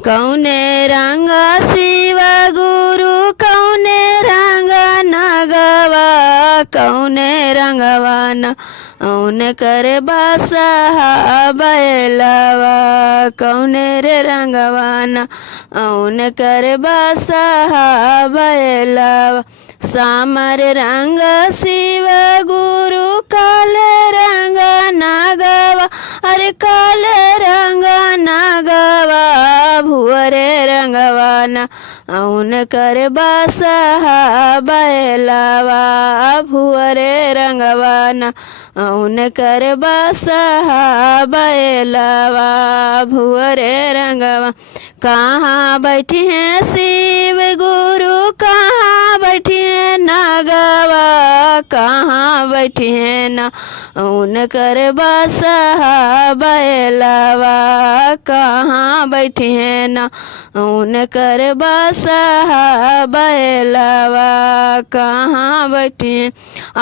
कौने रंग शिव गुरु कौने रंग नगवा कौने रंगवा न औन करे बसहा बैलवा कौने रे रंगवा न औन करे बसहा बैलवा सामर रंग शिव गुरु काले रंग नागवा अरे काले रंग नागवा भुअरे रंगवा न औन कर बसहा बैलवा भुअरे रंगवा न औन कर बसहा बैलवा भुअरे रंगवा कहाँ बैठी हैं शिव गुरु कहाँ बैठी हैं नागवा कहाँ बैठी हैं ना उन कर बसहा बैलवा कहाँ बैठी हैं ना उन कर बसहा बैलवा कहाँ बैठी हैं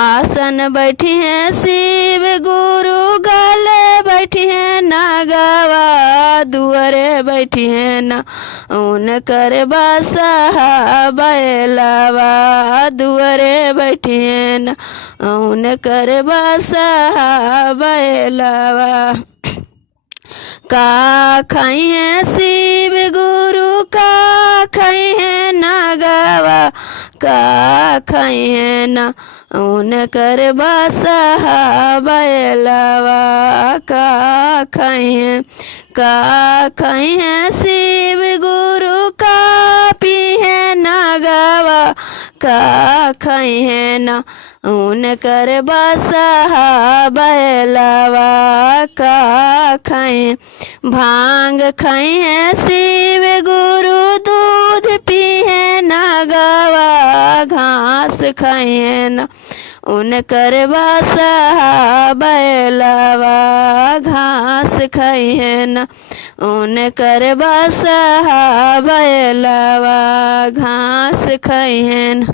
आसन बैठी हैं शिव गुरु गले बैठी हैं नागवा दुअरे बैठी हैं ना उन कर बसहा बैलवा दुअरे बैठी हैं ना उन कर बसहा बैलवा का खाई है शिव गुरु का खाई है नागवा का खाई है ना उन कर बसहा बैलवा का खाई है शिव गुरु का पी है नागवा का खाई है ना उन कर बसहा बैलवा का खाई भांग खाई है शिव गुरु दूध पी है नागवा घास खाई है ना उन कर बसहा बैलवा घास खाई है ना उन कर बसहा बैलवा घास खाई है ना।